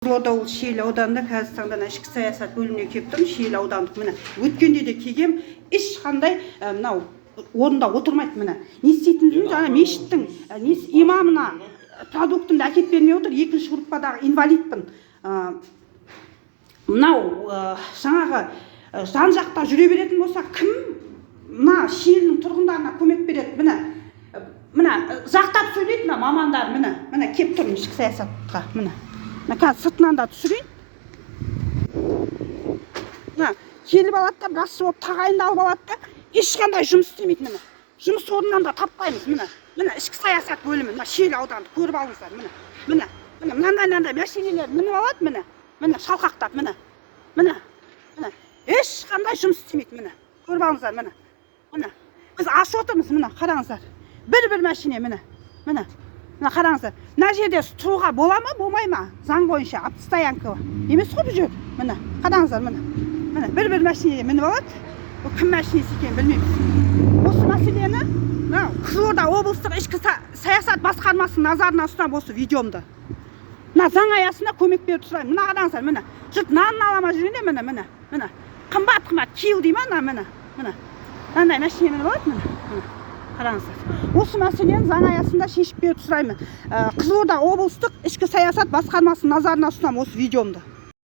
Қызылорда ол Шиелі ауданында қазіргі таңда ішкі саясат бөліміне келіп тұрмын. Шиелі аудандық міне өткенде де келгем, ешқандай мынау орында отырмайды міне. Не істейтінін жаңа мешіттің имамына продуктымды әкеп бермей отыр. Екінші группадағы инвалидпін. Мынау жаңағы жан жақта жүре беретін болса, кім мына Шиелінің тұрғындарына көмек береді? Міне жақтап сөйлейді мына мамандар, міне келіп тұрмын ішкі саясатқа, міне. Қазір сыртынан да түсірейін. Келіп алады да, басшы болып тағайындалып алады да, ешқандай жұмыс істемейді міне. Жұмыс орнынан да таппаймыз міне. Міне ішкі саясат бөлімі, мына Шиелі ауданды көріп алыңыздар міне. Мынандай мәселелер мініп алады міне. Міне шалқақтап міне. Ешқандай жұмыс істемейді міне. Көріп алыңыздар міне. Біз аш отырмыз міне, қараңыздар. Бір мәшине міне. Мына қараңыздар. Мына жерде тұруға бола ма, болмай ма? Заң бойынша автостоянка емес қой бұл жер. Міне, қараңыздар міне. Бір мәшинеде мініп алады. Бұл кім мәшинесі екенін білмейміз. Осы мәселені Қызылорда облыстық ішкі саясат басқармасының назарына ұсынамын осы видеомды. Мына заң аясында көмек беріп сұраймын. Мына қараңыздар міне. Жұрт нанын алама жүргенде міне. Қымбат киыл дей ма міне. Мынандай мәшине мініп алады міне. Қараңыздар. Осы мәселені заң аясында шешіп беріп сұраймын. Қызылорда облыстық ішкі саясат басқармасының назарына ұсынамын осы видеомды.